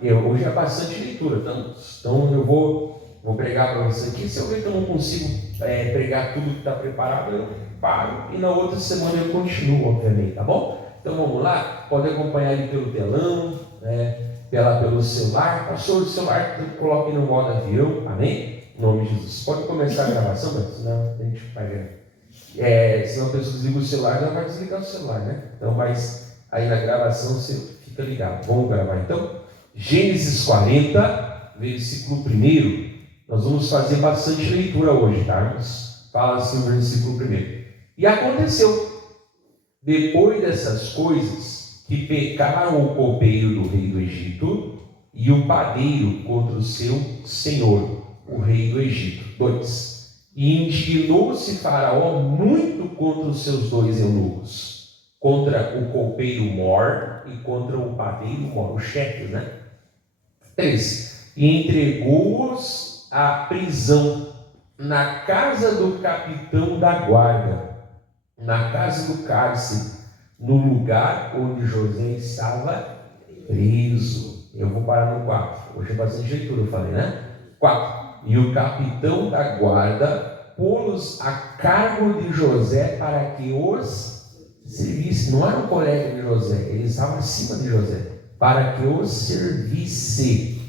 Hoje é bastante leitura, então eu vou pregar para você aqui. Se eu ver que eu não consigo pregar tudo que está preparado, eu paro e na outra semana eu continuo, obviamente, tá bom? Então vamos lá, pode acompanhar ali pelo telão, pelo celular. Pastor, o celular coloque no modo avião, amém? Em nome de Jesus. Pode começar a gravação, mas senão a gente vai ver. Senão a pessoa desliga o celular, ela vai desligar o celular, né? Então, mas aí na gravação você fica ligado. Vamos gravar então? Gênesis 40, versículo 1. Nós vamos fazer bastante leitura hoje, tá? Mas fala assim o versículo 1. E aconteceu, depois dessas coisas, que pecaram o copeiro do rei do Egito e o padeiro contra o seu senhor, o rei do Egito. 2. E indignou-se Faraó muito contra os seus 2 eunucos, contra o copeiro Mor e contra o padeiro Mor, o chefe, né? 3. E entregou-os à prisão na casa do capitão da guarda, na casa do cárcere, no lugar onde José estava preso. Eu vou parar no 4. Hoje é bastante leitura, eu falei, né? 4. E o capitão da guarda pô-los a cargo de José para que os servisse. Não era um colega de José, ele estava acima de José, para que os servisse.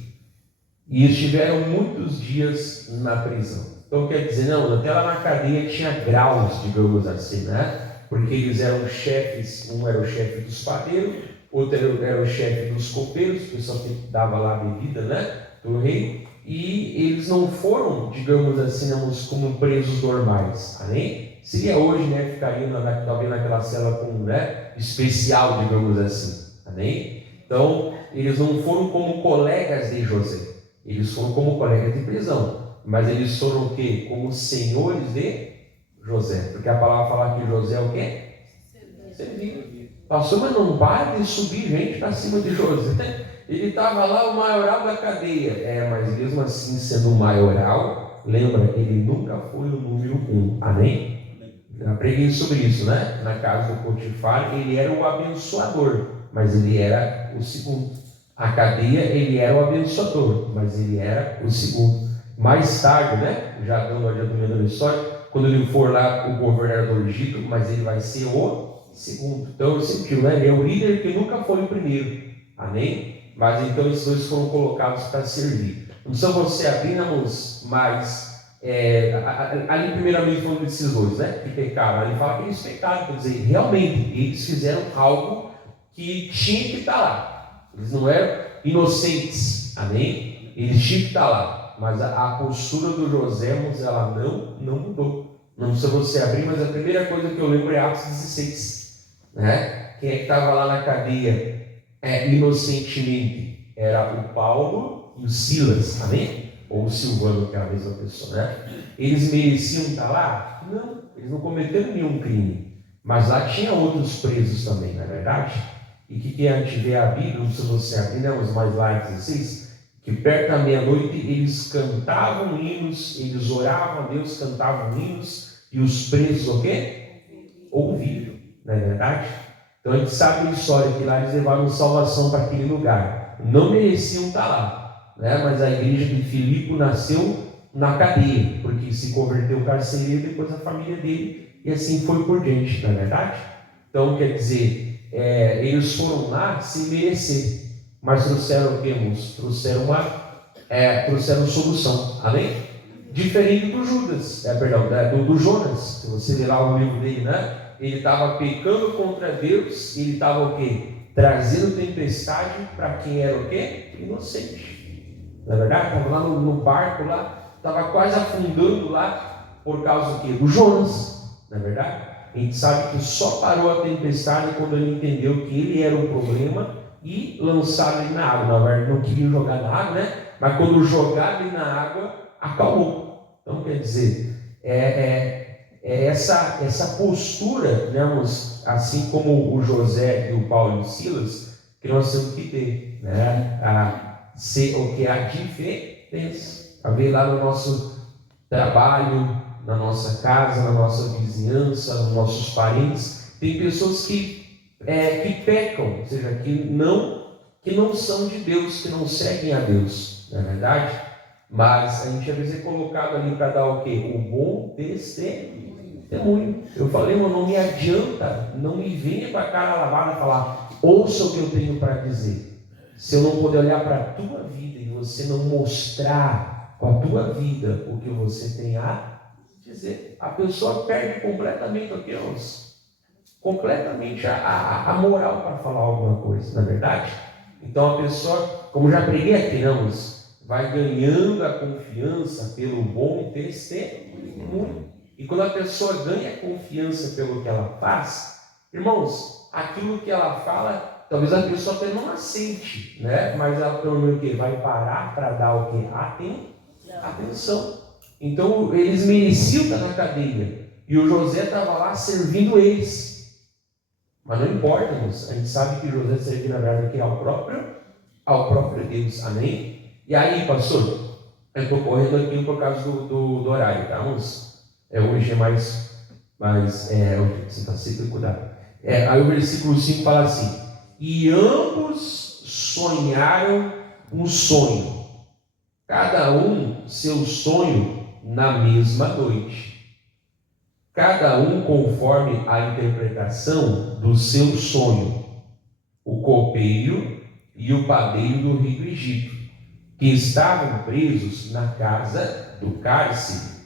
E estiveram muitos dias na prisão. Então quer dizer, não, até lá na cadeia tinha graus, digamos assim, né? Porque eles eram chefes, um era o chefe dos padeiros, outro era o chefe dos copeiros, o pessoal que dava lá a bebida, né? Do rei. E eles não foram, digamos assim, como presos normais, amém? Seria hoje, né? Ficariam talvez naquela cela com, né? Especial, digamos assim, amém? Então, eles não foram como colegas de José, eles foram como colegas de prisão, mas eles foram o quê? Como senhores de José, porque a palavra fala que José é o quê? Servido. Pastor, mas não para de subir gente para cima de José. Ele estava lá, o maioral da cadeia. Mas mesmo assim, sendo o maioral, lembra, ele nunca foi o número 1. Amém? Já preguei sobre isso, né? Na casa do Potifar, ele era o abençoador, mas ele era o segundo. A cadeia, ele era o abençoador, mas ele era o segundo. Mais tarde, né? Já dando a adiantamento da história, quando ele for lá o governador do Egito, mas ele vai ser o segundo. Então eu sempre digo, né? Ele é o líder que nunca foi o primeiro. Amém? Mas então esses dois foram colocados para servir. Não só você abrimos mais. Ali primeiramente falando desses dois, né? Que pecaram. Ali fala que eles pecaram, quer dizer, realmente eles fizeram algo que tinha que estar lá. Eles não eram inocentes. Amém? Eles tinham que estar lá. Mas a postura do José, ela não mudou. Não precisa você abrir, mas a primeira coisa que eu lembro é Atos 16. Né? Quem é que estava lá na cadeia inocentemente? Era o Paulo e o Silas, amém? Ou o Silvano, que é a mesma pessoa, né? Eles mereciam estar lá? Não, eles não cometeram nenhum crime. Mas lá tinha outros presos também, não é verdade? E que a gente vê a Bíblia, não precisa você abrir, né? Os mais lá 16, que perto da meia-noite eles cantavam hinos, eles oravam a Deus, cantavam hinos, e os presos o quê? Ouviram, não é verdade? Então a gente sabe a história que lá eles levaram salvação para aquele lugar. Não mereciam estar lá, né? Mas a igreja de Filipe nasceu na cadeia, porque se converteu o carcereiro, depois a família dele, e assim foi por diante, não é verdade? Então quer dizer, eles foram lá sem merecer, mas trouxeram o que, irmãos? Trouxeram solução, amém? Diferente do Judas, do Jonas. Se você ler lá o livro dele, né? Ele estava pecando contra Deus, ele estava o quê? Trazendo tempestade para quem era o quê? Inocente. Não é verdade? Estava lá no barco lá, estava quase afundando lá por causa do quê? Do Jonas, não é verdade? A gente sabe que só parou a tempestade quando ele entendeu que ele era o problema e lançaram ele na água. Na verdade, não queriam jogar na água, né? Mas quando jogaram ele na água, acalmou. Então, quer dizer, essa postura, né, assim como o José e o Paulo e o Silas, que nós temos que ter, né? O que é a diferença. A ver lá no nosso trabalho, na nossa casa, na nossa vizinhança, nos nossos parentes, tem pessoas que pecam, ou seja, que não que não são de Deus, que não seguem a Deus, não é verdade? Mas a gente às vezes é colocado ali para dar o quê? O bom testemunho. Eu falei, não me adianta, não me venha com a cara lavada e falar, ouça o que eu tenho para dizer. Se eu não puder olhar para a tua vida e você não mostrar com a tua vida o que você tem a dizer, a pessoa perde completamente aqui, completamente a moral para falar alguma coisa, não é verdade? Então a pessoa, como já preguei aqui, vai ganhando a confiança pelo bom testemunho. E quando a pessoa ganha confiança pelo que ela faz, irmãos, aquilo que ela fala, talvez a pessoa até não aceite, né? Mas ela pelo menos vai parar para dar o que? Atenção. Então eles mereciam estar na cadeia. E o José estava lá servindo eles. Mas não importa, irmãos. A gente sabe que José servia na verdade aqui ao próprio Deus. Amém? E aí, pastor, eu estou correndo aqui por causa do horário, tá, irmãos? Hoje é mais hoje você está sempre cuidado. Aí o versículo 5 fala assim: e ambos sonharam um sonho, cada um seu sonho na mesma noite, cada um conforme a interpretação do seu sonho, o copeiro e o padeiro do rei do Egito, que estavam presos na casa do cárcere.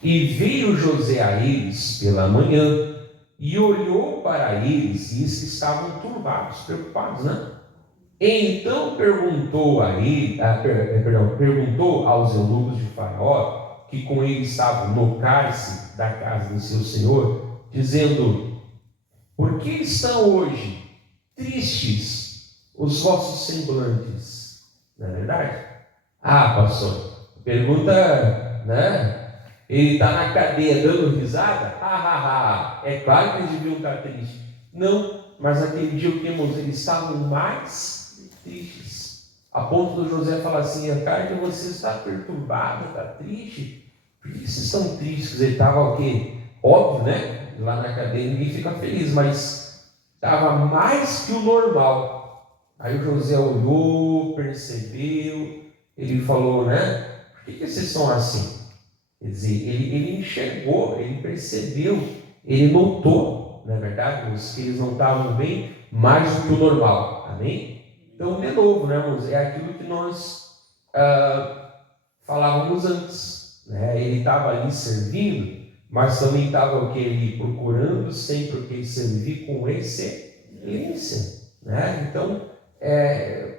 E veio José a eles pela manhã, e olhou para eles, e eles que estavam turbados, preocupados, né? Então perguntou aos eunucos de Faraó, que com ele estavam no cárcere da casa do seu senhor, dizendo: por que estão hoje tristes os vossos semblantes? Não é verdade? Pastor, pergunta, né? Ele está na cadeia dando risada? É claro que eles deviam estar tristes. Não, mas naquele dia o que, irmãos? Eles estavam mais tristes. A ponto do José falar assim: a cara de vocês está perturbada, está triste. Por que vocês estão tristes? Ele estava o quê? Óbvio, né? Lá na cadeia ninguém fica feliz, mas estava mais que o normal. Aí o José olhou, percebeu, ele falou, né? Por que vocês estão assim? Quer dizer, ele enxergou, ele percebeu, ele notou, na verdade, que eles não estavam bem mais do que o normal. Amém? Então, de novo, né, irmãos? É aquilo que nós falávamos antes, né? Ele estava ali servindo, mas também estava o que? Ele procurando sempre o que? Servir com excelência, né? Então,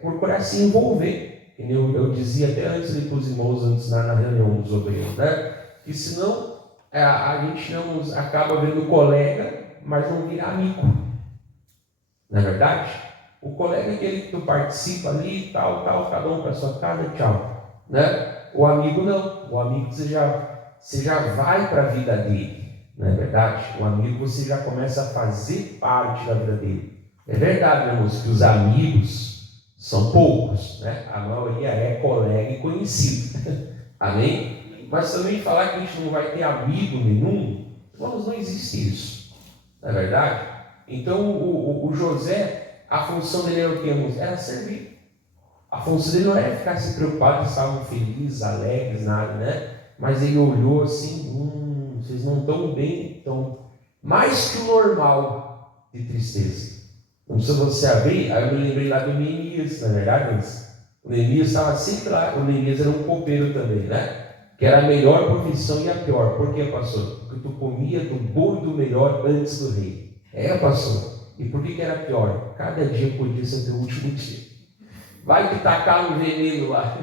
procurar se envolver. Eu dizia até antes para os irmãos, antes na reunião dos obreiros, né? Que senão a gente não acaba vendo colega, mas não vira amigo. Não é verdade? O colega é aquele que tu participa ali, tal, cada um para sua casa, tchau. Né? O amigo não. O amigo você já vai para a vida dele. Não é verdade? O amigo você já começa a fazer parte da vida dele. É verdade, irmãos, que os amigos são poucos, né? A maioria é colega e conhecido. Amém? Mas também falar que a gente não vai ter amigo nenhum, irmãos, não existe isso. Não é verdade? Então o José, a função dele era o que, irmãos? Era servir. A função dele não era ficar se preocupado, estavam felizes, alegres, nada, né? Mas ele olhou assim, vocês não estão bem, estão mais que o normal de tristeza. Não precisa você abrir, aí eu me lembrei lá do Neemias, na verdade, o Neemias estava sempre lá, o Neemias era um copeiro também, né? Que era a melhor profissão e a pior. Por quê, pastor? Porque tu comia do bom e do melhor antes do rei. Pastor. E por que era pior? Cada dia podia ser teu último dia. Vai te tacar no veneno lá.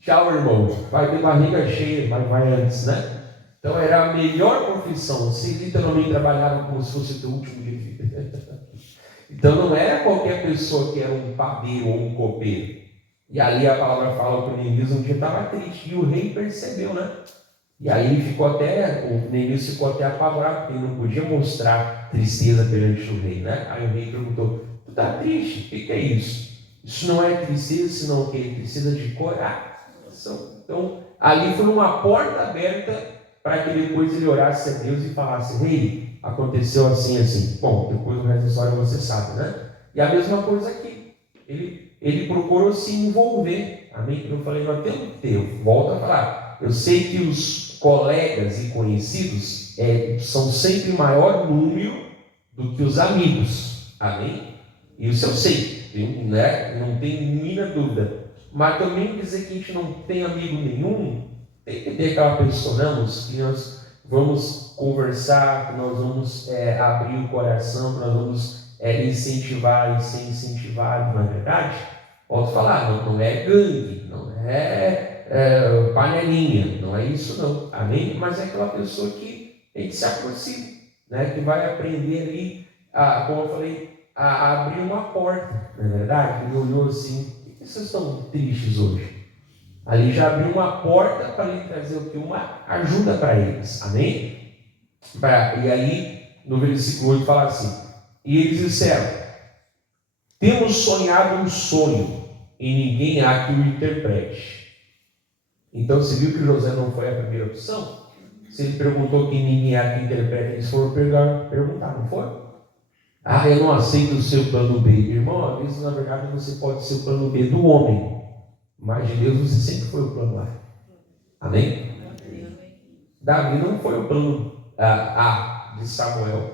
Tchau, irmão. Vai ter barriga cheia, mas vai antes, né? Então era a melhor profissão. Você literalmente trabalhava como se fosse o teu último dia de vida. Então não era qualquer pessoa que era um padeiro ou um copeiro. E ali a palavra fala que o Neemias um dia estava triste. E o rei percebeu, né? E aí o Neemias ficou até apavorado, porque ele não podia mostrar tristeza perante o rei, né? Aí o rei perguntou: tu está triste? O que é isso? Isso não é tristeza, senão o que? Tristeza de coração. Então ali foi uma porta aberta para que depois ele orasse a Deus e falasse: rei, aconteceu assim, assim. Bom, depois o resto da história você sabe, né? E a mesma coisa aqui. ele procurou se envolver. Amém? Eu falei, nós temos que ter. Eu volto a falar. Eu sei que os colegas e conhecidos são sempre maior número do que os amigos. Amém? Isso eu sei, né? Não tem nenhuma dúvida. Mas também dizer que a gente não tem amigo nenhum, tem que ter aquela pessoa, não, que nós vamos conversar, que nós vamos abrir o coração, que nós vamos incentivar e ser incentivado, não é verdade? Posso falar, não é gangue, não é panelinha, não é isso não, amém? Mas é aquela pessoa que a gente se aproxima, né? Que vai aprender ali, como eu falei, a abrir uma porta, não é verdade? Ele olhou assim, por que vocês estão tristes hoje? Ali já abriu uma porta para lhe trazer o que? Uma ajuda para eles, amém? E aí, no versículo 8 fala assim, e eles disseram, temos sonhado um sonho, e ninguém há que o interprete. Então, você viu que José não foi a primeira opção? Se ele perguntou que ninguém há que interprete, eles foram perguntar, não foi? Eu não aceito o seu plano B. Irmão, às vezes, na verdade, você pode ser o plano B do homem, mas de Deus você sempre foi o plano A. Amém? Davi não foi o plano A de Samuel,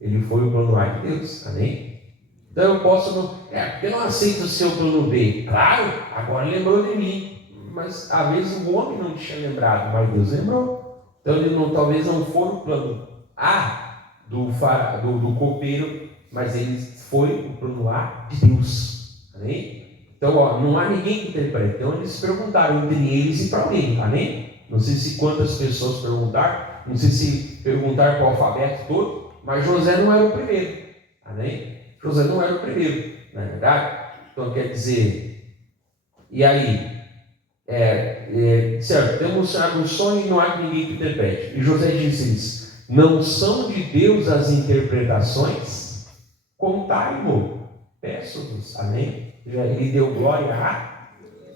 ele foi o plano A de Deus. Amém? Então eu posso porque eu não aceito o seu plano B. Claro, agora lembrou de mim, mas às vezes o homem não tinha lembrado, mas Deus lembrou. Então ele talvez não for o plano A do copeiro, mas ele foi o plano A de Deus. Amém? Então, não há ninguém que interprete. Então, eles perguntaram entre eles e para alguém. Amém? Não sei se quantas pessoas perguntaram. Não sei se perguntaram para o alfabeto todo. Mas José não era o primeiro. Amém? José não era o primeiro. Não é verdade? Então, quer dizer... E aí? Certo, temos um sonho e não há ninguém que interprete. E José disse-lhes, não são de Deus as interpretações? Contai-mo. Peço-vos. Amém? Ele deu glória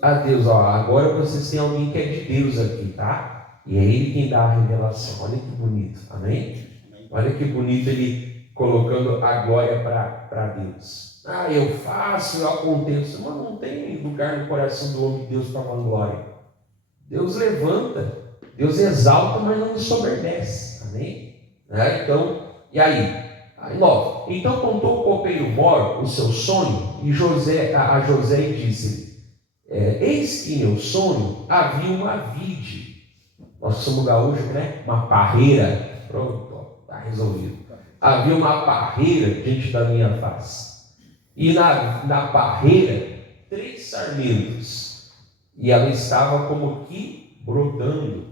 a Deus. Agora vocês têm alguém que é de Deus aqui, tá? E é ele quem dá a revelação. Olha que bonito, amém? Olha que bonito ele colocando a glória para Deus. Eu faço, eu aconteço, mas não tem lugar no coração do homem de Deus para vanglória. Deus levanta, Deus exalta, mas não ensoberbece, amém? Então, e aí? Aí 9. Então contou o copeiro mor o seu sonho e a José disse: eis que em meu sonho havia uma vide. Nós somos gaúchos, né? Uma parreira. Pronto, está resolvido. Havia uma parreira diante da minha face. E na parreira, 3 sarmentos. E ela estava como que brotando.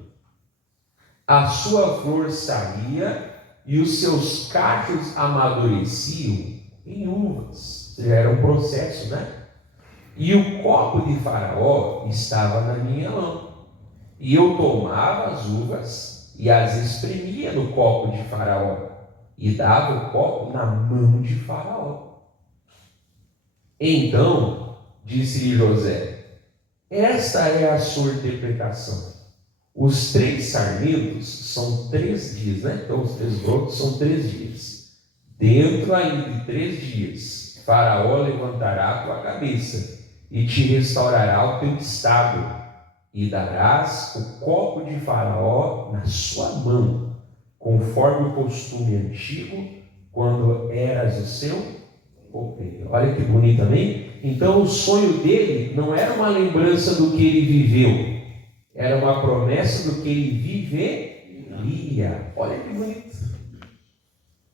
A sua flor saía e os seus cachos amadureciam em uvas. Já era um processo, né? E o copo de Faraó estava na minha mão. E eu tomava as uvas e as espremia no copo de Faraó. E dava o copo na mão de Faraó. Então, disse-lhe José, esta é a sua interpretação. Os 3 sarmentos são 3 dias, né? Então os 3 brotos são 3 dias. Dentro ainda de 3 dias, Faraó levantará a tua cabeça e te restaurará o teu estado, e darás o copo de Faraó na sua mão, conforme o costume antigo, quando eras o seu copeiro. Olha que bonito, amém? Então o sonho dele não era uma lembrança do que ele viveu, era uma promessa do que ele viveria. Olha que bonito.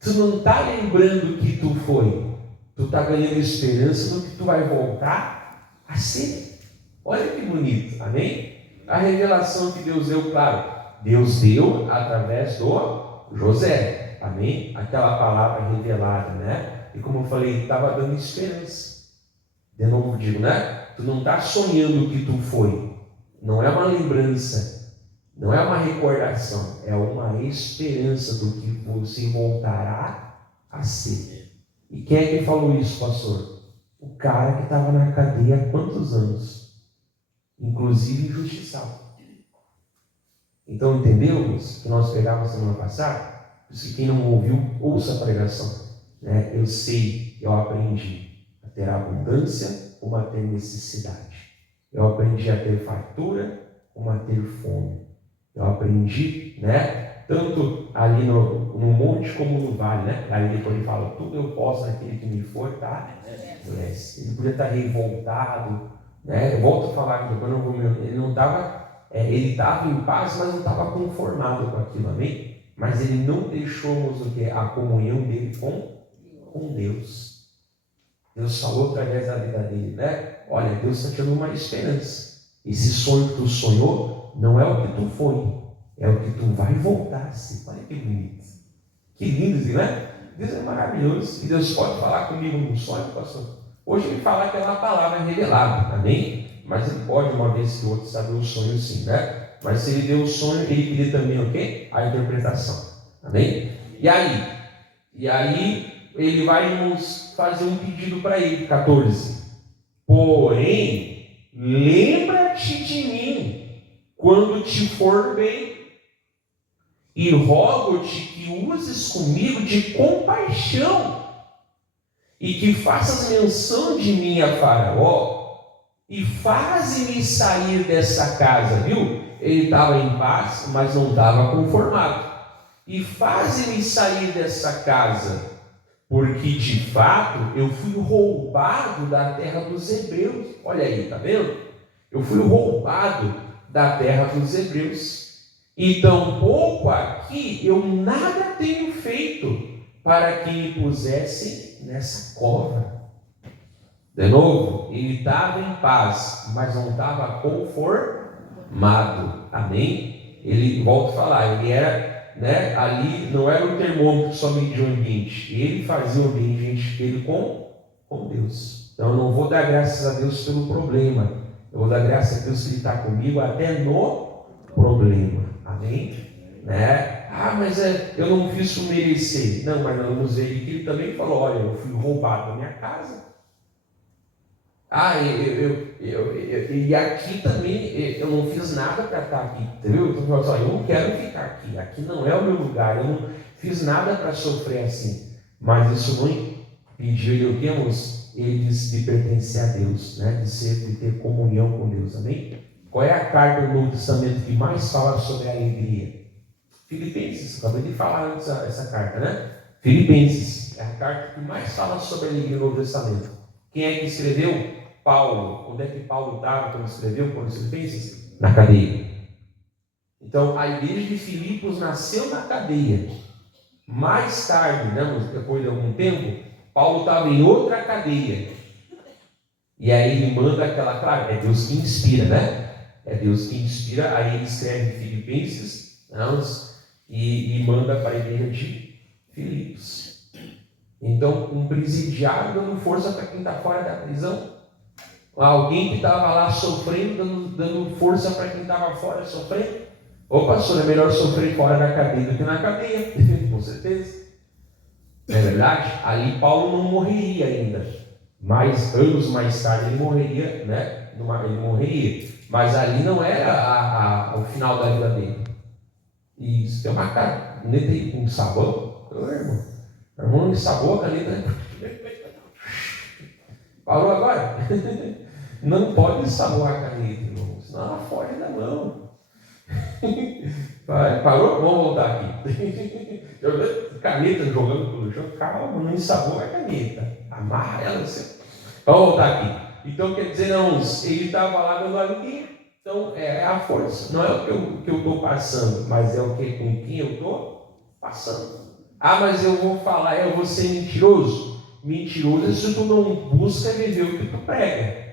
Tu não está lembrando que tu foi, tu está ganhando esperança no que tu vai voltar a ser. Olha que bonito, amém? A revelação que Deus deu, claro, Deus deu através do José, amém? Aquela palavra revelada, né? E como eu falei, estava dando esperança. De novo digo, né? Tu não está sonhando o que tu foi. Não é uma lembrança, não é uma recordação, é uma esperança do que você voltará a ser. E quem é que falou isso, pastor? O cara que estava na cadeia há quantos anos? Inclusive injustiçado. Então entendemos que nós pegávamos semana passada? Por isso que quem não ouviu, ouça a pregação. Eu sei, eu aprendi a ter abundância como a ter necessidade. Eu aprendi a ter fartura como a ter fome. Eu aprendi, tanto ali no monte como no vale, Aí depois ele fala, tudo eu posso naquele que me fortalece. Ele podia estar revoltado, Eu volto a falar que depois eu não vou ele não estava, ele estava em paz, mas não estava conformado com aquilo, amém? Mas ele não deixou a comunhão dele com Deus. Deus falou através da vida dele, Olha, Deus está te dando uma esperança. Esse sonho que tu sonhou não é o que tu foi, é o que tu vai voltar a ser. Olha que bonito. Que lindo isso, Deus é maravilhoso. E Deus pode falar comigo num sonho, pastor. Hoje ele fala aquela palavra revelada, amém? Mas ele pode, uma vez que o outro, saber o sonho sim, Mas se ele deu o sonho, ele queria também o quê? A interpretação, amém? E aí ele vai nos fazer um pedido para ele, 14. Porém, lembra-te de mim quando te for bem, e rogo-te que uses comigo de compaixão, e que faças menção de mim a Faraó, e faze-me sair dessa casa, viu? Ele estava em paz, mas não estava conformado. E faze-me sair dessa casa, porque de fato eu fui roubado da terra dos hebreus. Olha aí, tá vendo? Eu fui roubado da terra dos hebreus. E tampouco aqui eu nada tenho feito para que me pusessem nessa cova. De novo, ele estava em paz, mas não estava conformado. Amém? Ele, volta a falar, ele era, ali não era o termômetro somente o ambiente. Ele fazia o ambiente dele com Deus. Então eu não vou dar graças a Deus pelo problema. Eu vou dar graças a Deus que Ele está comigo até no problema. Amém? Mas eu não fiz isso merecer. Não, mas nós vamos ver que ele também falou, olha, eu fui roubado da minha casa. E aqui também eu não fiz nada para estar aqui, entendeu? Então eu não quero ficar aqui não é o meu lugar, eu não fiz nada para sofrer assim. Mas isso não impediu ele de pertencer a Deus, de ter comunhão com Deus, amém? Qual é a carta do Novo Testamento que mais fala sobre a alegria? Filipenses, acabei de falar antes essa carta, Filipenses é a carta que mais fala sobre a alegria no Novo Testamento. Quem é que escreveu? Paulo. Onde é que Paulo estava quando escreveu os Filipenses? Na cadeia. Então a igreja de Filipos nasceu na cadeia. Mais tarde, depois de algum tempo, Paulo estava em outra cadeia. E aí ele manda aquela, claro, é Deus que inspira, É Deus que inspira, aí ele escreve Filipenses, e manda para a igreja de Filipos. Então, um presidiário dando força para quem está fora da prisão. Alguém que estava lá sofrendo, dando força para quem estava fora sofrendo. Ô pastor, é melhor sofrer fora da cadeia do que na cadeia. Com certeza. É verdade? Ali Paulo não morreria ainda. Mas anos mais tarde ele morreria, Ele morreria. Mas ali não era o final da vida dele. Isso, tem uma caneta aí com sabão. Irmão, ensabou a caneta. Parou agora? Não pode ensaboar a caneta, irmão. Senão ela foge da mão. Parou? Vamos voltar aqui. Caneta jogando pelo chão. Calma, não ensabou a caneta. Amarra ela assim. Vamos voltar aqui. Então quer dizer, ele estava lá dando alegria. Então é a força. Não é o que eu estou passando, mas é o que com quem eu estou passando. Mas eu vou falar, eu vou ser mentiroso. Mentiroso é se tu não busca viver o que tu prega,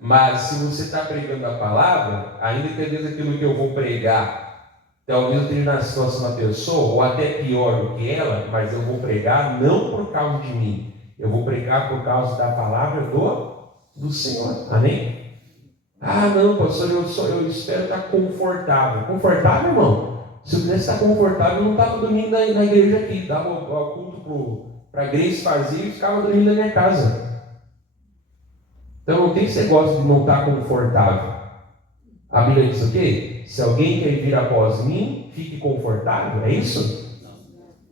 Mas se você está pregando a palavra, ainda que às vezes aquilo que eu vou pregar, talvez eu esteja na situação da pessoa, ou até pior do que ela, mas eu vou pregar não por causa de mim, eu vou pregar por causa da palavra do Senhor, amém? Não, pastor, eu espero estar confortável. Confortável, irmão? Se eu quisesse estar confortável, eu não estava dormindo na igreja aqui, dava o culto para a igreja vazia e ficava dormindo na minha casa. Então não tem esse negócio de não estar confortável. A Bíblia diz o quê? Se alguém quer vir após mim, fique confortável, é isso?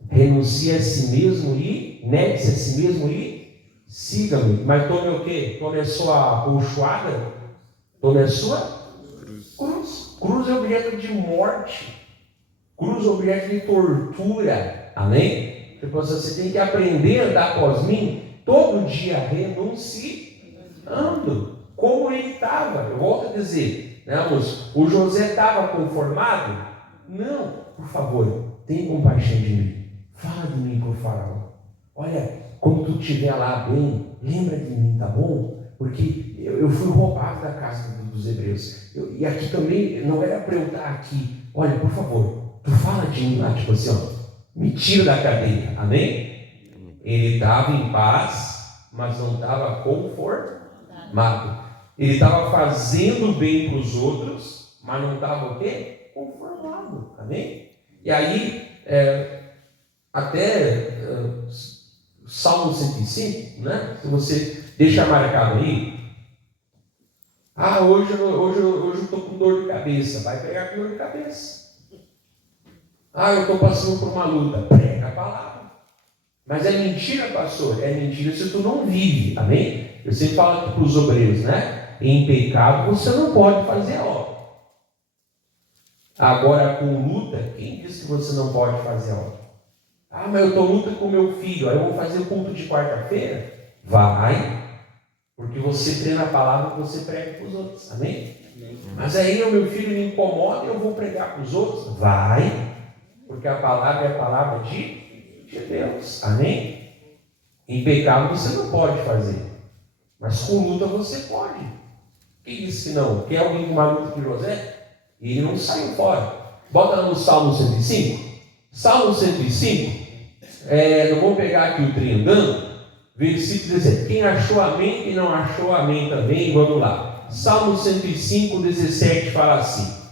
Renuncie a si mesmo e negue-se a si mesmo e siga-me. Mas tome o quê? Tome a sua colchoada? Tome a sua cruz. Cruz é objeto de morte. Cruz é objeto de tortura. Amém? Tipo, você tem que aprender a andar após mim todo dia renunciando. Como ele estava. Eu volto a dizer, né, moço? O José estava conformado? Não. Por favor, tenha compaixão de mim. Fala de mim pro faraó. Olha, quando tu estiver lá bem, lembra de mim, tá bom? Porque eu fui roubado da casa dos hebreus. E aqui também, não era para eu estar aqui. Olha, por favor, tu fala de mim lá, tipo assim, ó, me tira da cadeia. Amém? Ele estava em paz, mas não estava conformado. Ele estava fazendo bem para os outros, mas não estava o quê? Conformado. Amém? E aí, Salmo 105, né? Se você deixa marcado aí, hoje eu estou com dor de cabeça, vai pegar com dor de cabeça. Eu estou passando por uma luta, prega a palavra. Mas é mentira, pastor, é mentira se tu não vive, amém? Eu sempre falo aqui para os obreiros, né? Em pecado você não pode fazer a obra. Agora com luta, quem disse que você não pode fazer a obra? Mas eu estou lutando com meu filho, aí eu vou fazer o culto de quarta-feira? Vai, porque você treina a palavra que você prega para os outros, amém? Mas aí o meu filho me incomoda e eu vou pregar para os outros? Vai, porque a palavra é a palavra de Deus, amém? Em pecado você não pode fazer, mas com luta você pode. Quem disse que não? Quer alguém com uma luta de José? E ele não saiu fora. Bota lá no Salmo 105. Salmo 105. Não vou pegar aqui o trem andando. Versículo 17. Quem achou amém, quem não achou amém também. Vamos lá. Salmo 105, 17 fala assim.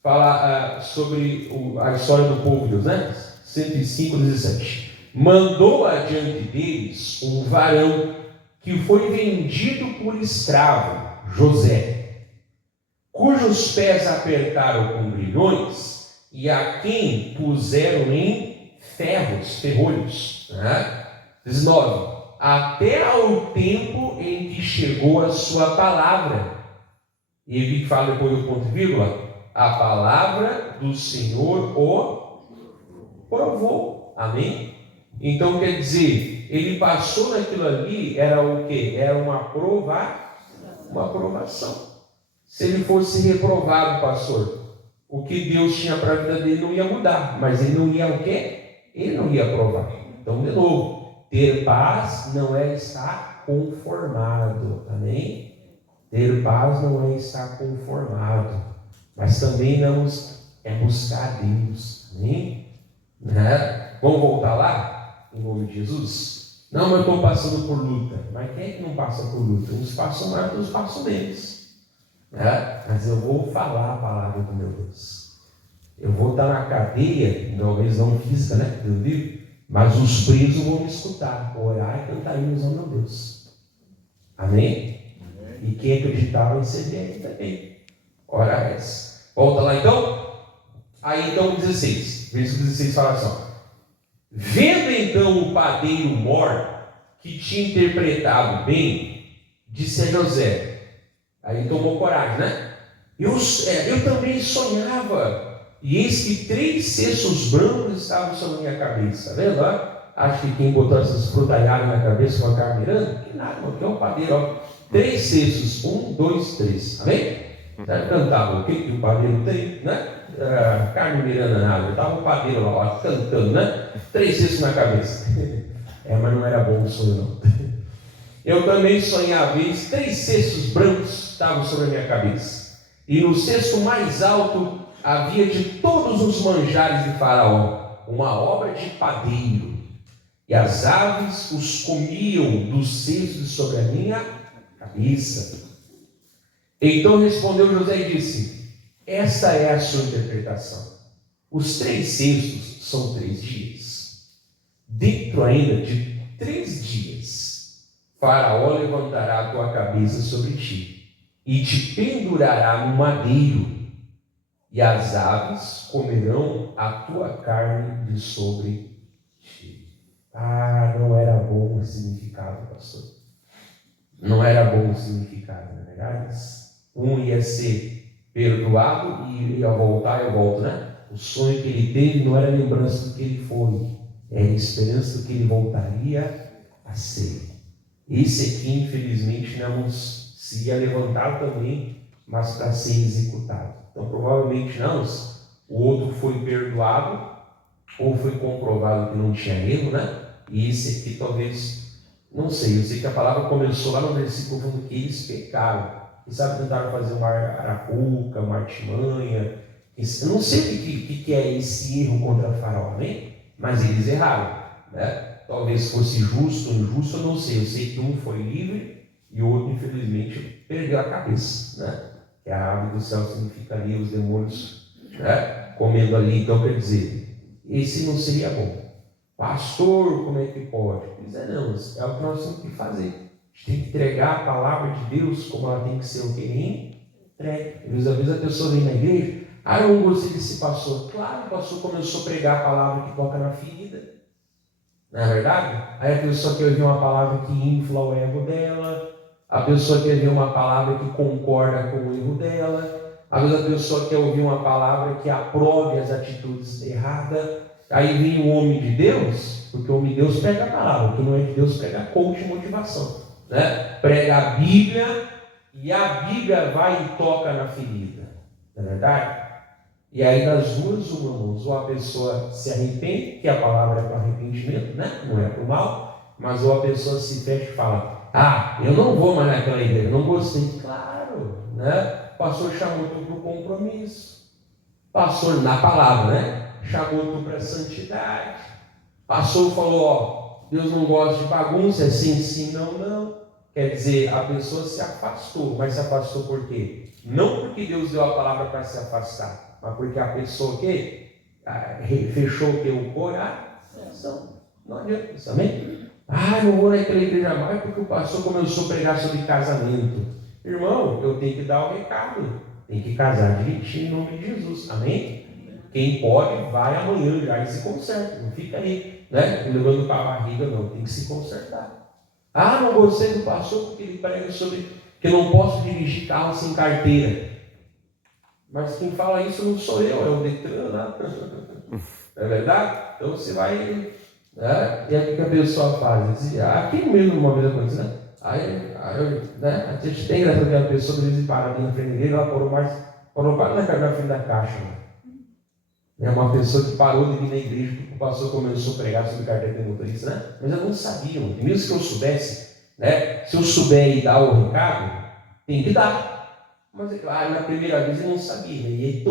Fala sobre a história do povo de Deus, né? 105, 17. Mandou adiante deles um varão que foi vendido por escravo, José, cujos pés apertaram com grilhões e a quem puseram em ferrolhos. 19. Até ao tempo em que chegou a sua palavra. E ele fala depois do ponto e vírgula. A palavra do Senhor o provou. Amém? Então quer dizer, ele passou naquilo ali, era o quê? Era uma provação. Se ele fosse reprovado, pastor, o que Deus tinha para a vida dele não ia mudar, mas ele não ia o quê? Ele não ia provar. Então, de novo, ter paz não é estar conformado, amém? Ter paz não é estar conformado, mas também não é buscar Deus, amém? Né? Vamos voltar lá, em nome de Jesus? Não, eu estou passando por luta, mas quem é que não passa por luta? Uns passam mais, outros passam menos. Mas eu vou falar a palavra do meu Deus. Eu vou estar na cadeia, talvez não física, né? Do livro, mas os presos vão me escutar, orar e cantar hinos ao meu Deus. Amém? E quem acreditar vai ser bem também. Ora essa. Volta lá então. Aí então 16. Versículo 16 fala assim: vendo então o padeiro mor, que tinha interpretado bem, disse a José. Aí ele tomou coragem, né? Eu também sonhava, e eis que 3 cestos brancos estavam sobre a minha cabeça. Está vendo? Acho que quem botou essas frutalhadas na cabeça foi a Carmen Miranda. Que nada, mano, que é um padeiro. 3 cestos, 1, 2, 3. Amém? Já cantava o que o padeiro tem, né? Carmen Miranda nada, estava o padeiro lá cantando, né? 3 cestos na cabeça. Mas não era bom o sonho, não. Eu também sonhava, e 3 cestos brancos estavam sobre a minha cabeça, e no cesto mais alto havia de todos os manjares de Faraó uma obra de padeiro, e as aves os comiam dos cestos sobre a minha cabeça. Então respondeu José e disse: esta é a sua interpretação. Os 3 cestos são 3 dias. Dentro ainda de 3 dias, Faraó levantará a tua cabeça sobre ti e te pendurará no madeiro, e as aves comerão a tua carne de sobre ti. Não era bom o significado, pastor. não era bom o significado, na verdade. Um ia ser perdoado e ia voltar, eu volto, né? O sonho que ele teve não era lembrança do que ele foi, era esperança do que ele voltaria a ser. Esse aqui, infelizmente, não se ia levantar também, mas para ser executado. Então, provavelmente não, o outro foi perdoado, ou foi comprovado que não tinha erro, né? E esse aqui talvez, não sei, eu sei que a palavra começou lá no versículo falando que eles pecaram. Quem sabe tentaram fazer uma arapuca, uma artimanha. Eu não sei o que é esse erro contra Faraó, amém? Mas eles erraram, né? Talvez fosse justo ou injusto, eu não sei. Eu sei que um foi livre e o outro, infelizmente, perdeu a cabeça, né? Que a ave do céu significa ali os demônios, né? Comendo ali. Então, quer dizer, esse não seria bom. Pastor, como é que pode? Pois é, não, é o que nós temos que fazer. A gente tem que entregar a palavra de Deus como ela tem que ser o que entregue. Às vezes a pessoa vem na igreja, eu não gostei desse pastor. Claro, o pastor começou a pregar a palavra que toca na ferida. Não é verdade? Aí a pessoa quer ouvir uma palavra que infla o ego dela, a pessoa quer ouvir uma palavra que concorda com o erro dela, às vezes a pessoa quer ouvir uma palavra que aprove as atitudes erradas. Aí vem o homem de Deus, porque o homem de Deus prega a palavra, o que não é de Deus prega coach e motivação, né? Prega a Bíblia e a Bíblia vai e toca na ferida, não é verdade? E aí das duas, irmãos, ou a pessoa se arrepende, que a palavra é para arrependimento, né? Não é para o mal, mas ou a pessoa se fecha e fala, eu não vou mais naquela igreja, não gostei. Claro, né? O pastor chamou tu para o compromisso, pastor na palavra, né? Chamou tu para a santidade. Pastor falou, Deus não gosta de bagunça, é sim, sim, não, não. Quer dizer, a pessoa se afastou, mas se afastou por quê? Não porque Deus deu a palavra para se afastar, mas porque a pessoa que fechou o que? O coração. Não adianta isso, amém? Não vou naquela igreja mais porque o pastor começou a pregar sobre casamento. Irmão, eu tenho que dar o recado. Tem que casar direitinho em nome de Jesus, amém? Quem pode, vai amanhã já e se conserta. Não fica aí, né? Levando para a barriga, não. Tem que se consertar. Não gostei do pastor porque ele prega sobre que eu não posso dirigir carro sem carteira. Mas quem fala isso não sou eu, é o Detran, né? Não é verdade? Então você vai, né? E aí o que a pessoa faz? Aqui mesmo uma vez aconteceu, né? A gente tem graça que a pessoa às vezes para ali na frente dele, ela parou quase na frente da caixa. É uma pessoa que parou de vir na igreja porque o pastor começou a pregar sobre carteira de motorista, né? Mas eu não sabia, e mesmo que eu soubesse, né? Se eu souber e dar o recado, tem que dar. Mas na primeira vez eu não sabia, e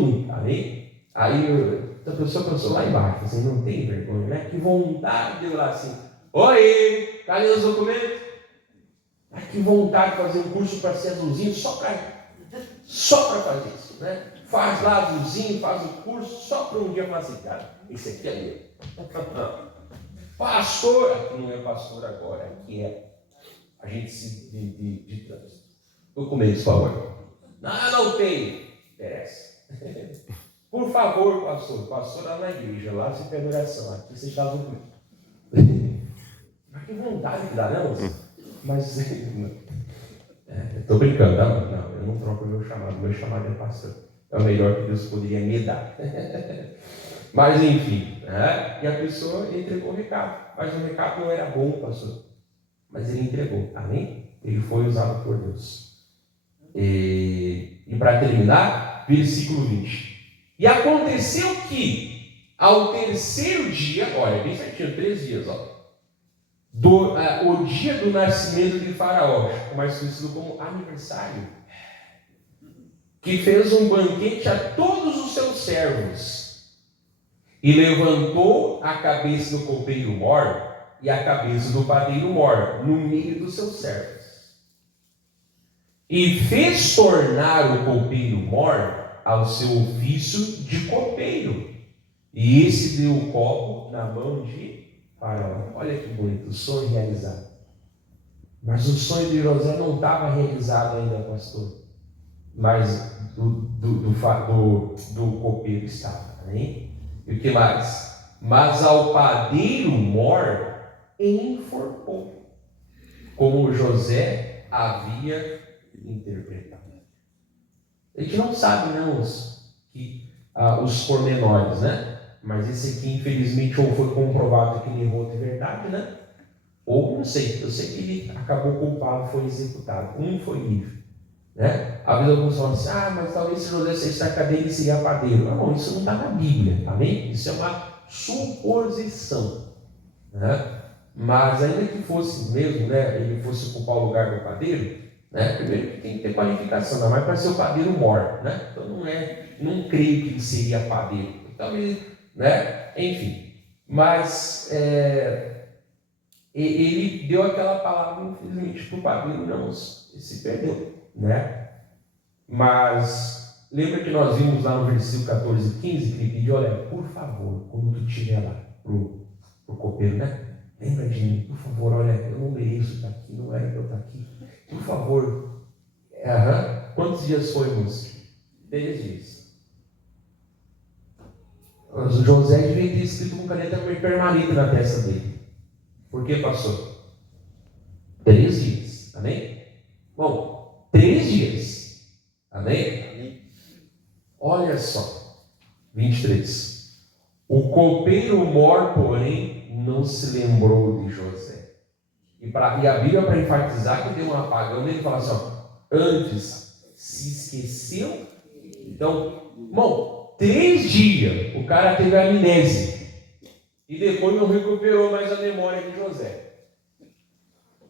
aí a pessoa passou lá embaixo, assim, não tem vergonha, né? Que vontade de eu lá assim, oi, cadê os documentos? Que vontade de fazer um curso para ser azulzinho só para fazer isso, né? Faz lá azulzinho, faz o curso, só para um dia falar assim, cara, esse aqui é meu. Pastor, aqui não é pastor agora, aqui é agente de trânsito. Documentos, por favor. Não tem. Interessa. Por favor, pastor lá na igreja, lá se pede oração, aqui você está documento. Mas que vontade que dá, não? Mas, estou brincando, tá? Não, eu não troco o meu chamado é pastor. É o melhor que Deus poderia me dar. Mas enfim, né? E a pessoa entregou o recado. Mas o recado não era bom, pastor. Mas ele entregou, amém? Ele foi usado por Deus. E para terminar, versículo 20. E aconteceu que, ao terceiro dia, olha, bem certinho, 3 dias, o dia do nascimento de Faraó, mais conhecido como aniversário, que fez um banquete a todos os seus servos, e levantou a cabeça do copeiro mor e a cabeça do padeiro mor no meio dos seus servos, e fez tornar o copeiro mor ao seu ofício de copeiro, e esse deu o copo na mão de Faraó. Olha que bonito, o sonho realizado. Mas o sonho de José não estava realizado ainda, pastor. Mas do copeiro estava, hein? E o que mais? Mas ao padeiro mor enforcou, como José havia interpretado. A gente não sabe, né, os pormenores, né? Mas esse aqui, infelizmente, ou foi comprovado que ele errou de verdade, né? Ou, não sei, eu sei que ele acabou culpado, foi executado. Um foi livre, né? Às vezes alguns falam assim, mas talvez se José saísse da cadeia, ele seria padeiro. Não, isso não está na Bíblia, tá bem? Isso é uma suposição, né? Mas ainda que fosse mesmo, né, ele fosse ocupar o lugar do padeiro, né, primeiro que tem que ter qualificação, não é mais para ser o padeiro mor, né? Então não creio que ele seria padeiro. Então né, enfim, mas ele deu aquela palavra, infelizmente, para o padeiro, não, ele se perdeu, né? Mas lembra que nós vimos lá no versículo 14 e 15 que ele pediu, olha, por favor, quando tu estiver lá pro copeiro, né? Lembra de mim, por favor, olha, eu não mereço estar aqui, não era para eu estar aqui. Por favor. Quantos dias fomos? 3 dias. O José devia ter escrito com caneta permanente na testa dele. Por que, pastor? 3 dias. Amém? Bom, 3 dias. Amém? Olha só. 23. O copeiro mor, porém, não se lembrou de José. E a Bíblia, para enfatizar que deu um apagão, ele fala assim, antes se esqueceu. Então, bom, 3 dias o cara teve amnésia. E depois não recuperou mais a memória de José.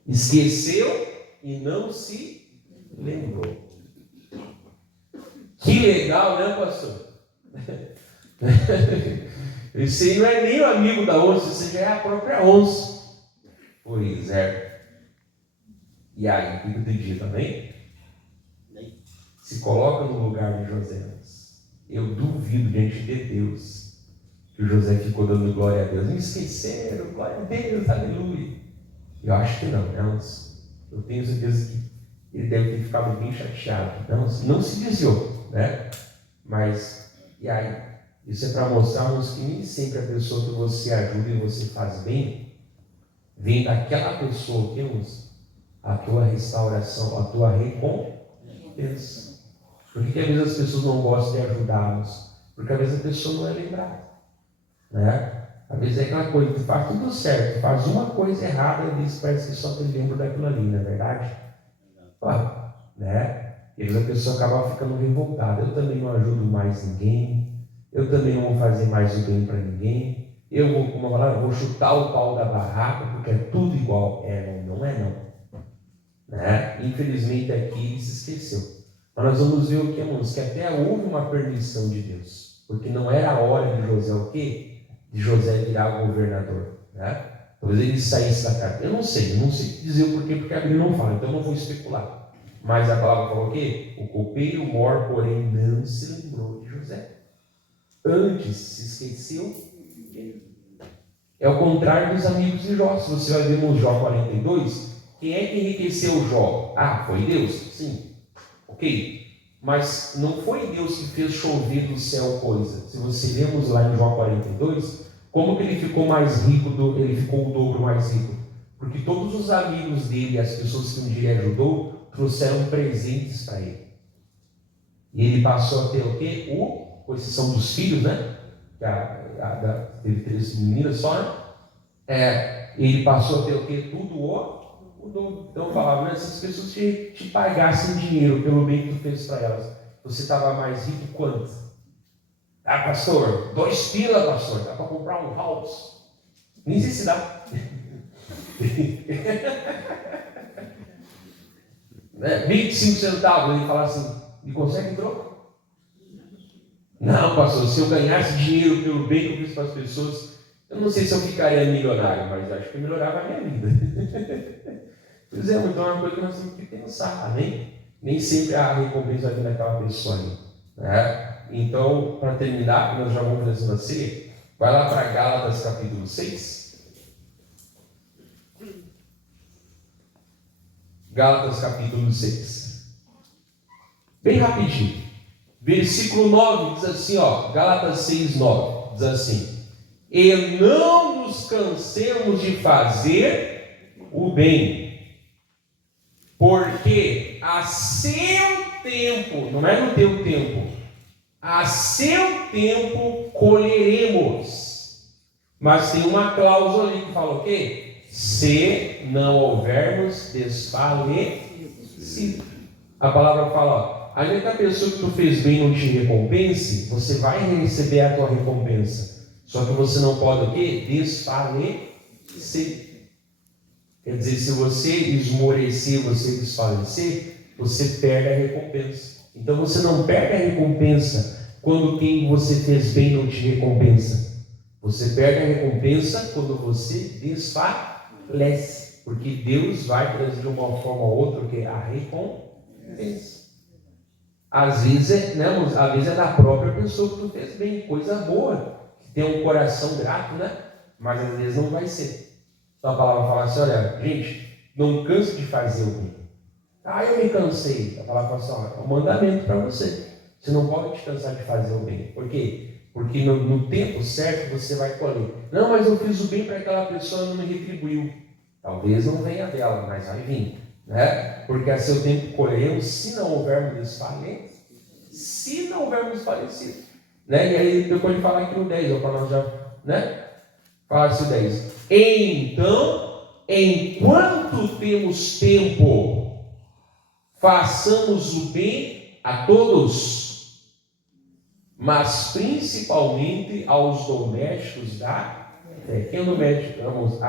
Esqueceu e não se lembrou. Que legal, né, pastor? Esse aí não é nem o amigo da onça, esse já é a própria onça. Pois é. E aí, o que eu te digo também? Se coloca no lugar de José. Eu duvido diante de Deus que o José ficou dando glória a Deus. Me esqueceram, glória a Deus, aleluia. Eu acho que não, né? Eu tenho certeza que ele deve ter ficado bem chateado. Não se desviou, né? Mas, e aí? Isso é para mostrarmos que nem sempre a pessoa que você ajuda e você faz bem, vem daquela pessoa que a tua restauração, a tua recompensa. Por que às vezes as pessoas não gostam de ajudá-los? Porque às vezes a pessoa não é lembrada, né? Às vezes é aquela coisa, tu faz tudo certo, faz uma coisa errada e diz, parece que só te lembra daquilo ali, não é verdade? Né? E às vezes a pessoa acaba ficando revoltada. Eu também não ajudo mais ninguém, eu também não vou fazer mais o bem para ninguém, eu vou, como eu falar, vou chutar o pau da barraca porque é tudo igual. Não é não. Né? Infelizmente aqui se esqueceu. Mas nós vamos ver o que, irmãos? Que até houve uma permissão de Deus. Porque não era a hora de José o quê? De José virar governador. Né? Talvez ele saísse da casa. Eu não sei dizer o porquê, porque a Bíblia não fala, então eu não vou especular. Mas a palavra falou o quê? O copeiro mor, porém, não se lembrou de José. Antes se esqueceu dele. É o contrário dos amigos de Jó. Se você vai ver no Jó 42, quem é que enriqueceu Jó? Foi Deus? Sim. Ok, mas não foi Deus que fez chover do céu coisa. Se você lemos lá em Jó 42, como que ele ficou mais rico, ele ficou o dobro mais rico? Porque todos os amigos dele, as pessoas que um dia ele ajudou, trouxeram presentes para ele. E ele passou a ter o quê? Com exceção dos filhos, né? Teve 3 meninas só, né? Ele passou a ter o quê? Tudo o dobro. Então eu falava, né? Se as pessoas te pagassem dinheiro pelo bem que tu fez para elas, você estava mais rico quanto? Pastor, 2 pila, pastor, dá para comprar um house. Nem sei se dá. 25 centavos, ele fala assim, me consegue troco? Não, pastor, se eu ganhasse dinheiro pelo bem que eu fiz para as pessoas, eu não sei se eu ficaria milionário, mas acho que eu melhorava a minha vida. Pois é, então é uma coisa que nós temos que pensar, amém? Nem sempre a recompensa vai vir daquela pessoa ali, né? Então, para terminar, nós já vamos fazer uma ceia, vai lá para Gálatas capítulo 6. Gálatas capítulo 6. Bem rapidinho. Versículo 9 diz assim, Gálatas 6, 9, diz assim: e não nos cansemos de fazer o bem, Porque a seu tempo, não é no teu tempo, a seu tempo colheremos. Mas tem uma cláusula ali que fala o quê? Se não houvermos desfalecido. A palavra fala, ó, ainda que a pessoa que tu fez bem não te recompense, você vai receber a tua recompensa. Só que você não pode o quê? Desfalecer. Quer dizer, se você esmorecer, você desfalecer, você perde a recompensa. Então você não perde a recompensa quando quem você fez bem não te recompensa. Você perde a recompensa quando você desfalece. Porque Deus vai trazer de uma forma ou outra que a recompensa. Às vezes é da própria pessoa que tu fez bem, coisa boa, que tem um coração grato, né? Mas às vezes não vai ser. Então a palavra fala assim, olha, gente, não canse de fazer o bem. Ah, eu me cansei. A palavra fala assim, olha, é um mandamento para você. Você não pode te cansar de fazer o bem. Por quê? Porque no tempo certo você vai colher. Não, mas eu fiz o bem para aquela pessoa e não me retribuiu. Talvez não venha dela, mas vai vir. Né? Porque a seu tempo colheremos, se não houvermos desfalecido. Se não houvermos desfalecido. Né? E aí depois de falar aqui no 10, para nós já, né? Fala assim o 10. Então, enquanto temos tempo, façamos o bem a todos, mas principalmente aos domésticos da fé. Quem é o doméstico? Os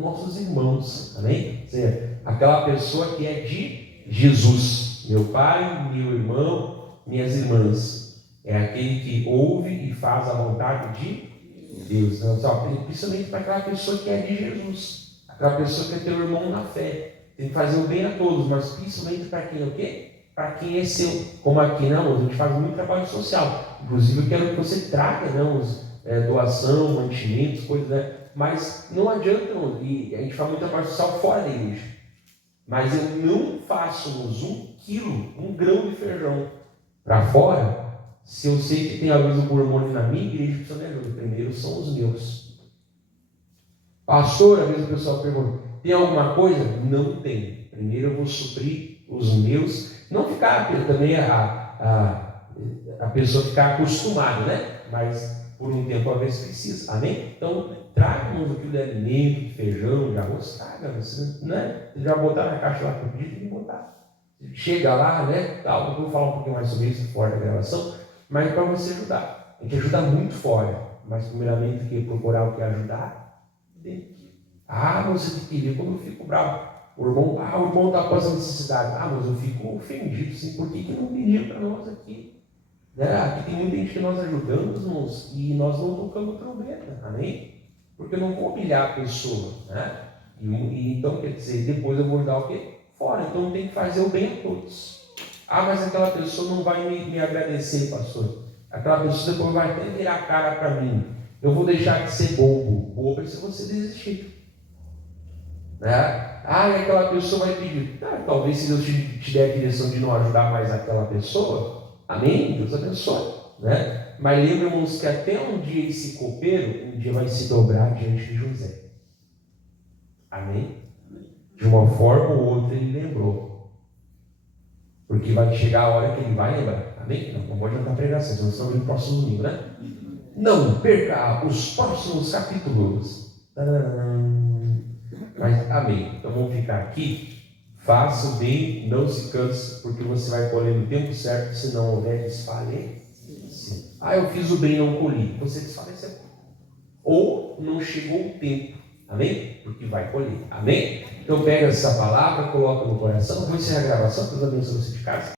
nossos irmãos, amém? Quer dizer, aquela pessoa que é de Jesus, meu pai, meu irmão, minhas irmãs, é aquele que ouve e faz a vontade de Deus. Então, principalmente para aquela pessoa que é de Jesus, aquela pessoa que é teu irmão na fé, tem que fazer o bem a todos, mas principalmente para quem é o quê? Para quem é seu, como aqui, não, a gente faz muito trabalho social, inclusive eu quero que você traga, doação, mantimentos, coisas, né? Mas não adianta, e a gente faz muito trabalho social fora da igreja, mas eu não faço um grão de feijão para fora, se eu sei que tem aviso por hormônio na minha igreja, precisa me ajuda. Primeiro são os meus. Pastor, às vezes o pessoal pergunta, tem alguma coisa? Não tem. Primeiro eu vou suprir os meus. Não ficar também a pessoa ficar acostumada, né? Mas por um tempo a vez precisa. Amém? Então, traga-nos aquilo de alimento, de feijão, de arroz, traga, né? Já botar na caixa lá que eu pedi, tem que botar. Chega lá, né? Eu vou falar um pouquinho mais sobre isso fora da gravação, mas para você ajudar. A gente ajuda muito fora, mas primeiramente que procurar o que ajudar dentro. Você tem que ver como eu fico bravo. O irmão está passando necessidade. Mas eu fico ofendido, sim. Por que não pediu para nós aqui? Né? Aqui tem muita gente que nós ajudamos, irmãos, e nós não tocamos trombeta, amém? Porque eu não vou humilhar a pessoa, né? E então, quer dizer, depois eu vou ajudar o quê? Fora. Então tem que fazer o bem a todos. Mas aquela pessoa não vai me agradecer, pastor. Aquela pessoa depois vai até virar a cara para mim. Eu vou deixar de ser bobo. Bobo é se você desistir. Né? E aquela pessoa vai pedir. Talvez se Deus te der a direção de não ajudar mais aquela pessoa, amém? Deus abençoe. Né? Mas lembramos que até um dia esse copeiro, um dia vai se dobrar diante de José. Amém? De uma forma ou outra ele lembrou. Porque vai chegar a hora que ele vai lembrar. Amém? Não pode adiantar a pregação, senão estamos no próximo domingo, né? Não perca os próximos capítulos. Mas, amém. Então vamos ficar aqui. Faça o bem, não se canse, porque você vai colher no tempo certo, se não houver desfalecer. Eu fiz o bem e não colhi. Você desfaleceu. Ou não chegou o tempo. Amém? Porque vai colher. Amém? Então pega essa palavra, coloca no coração. Vou encerrar a gravação, Deus abençoe você de casa.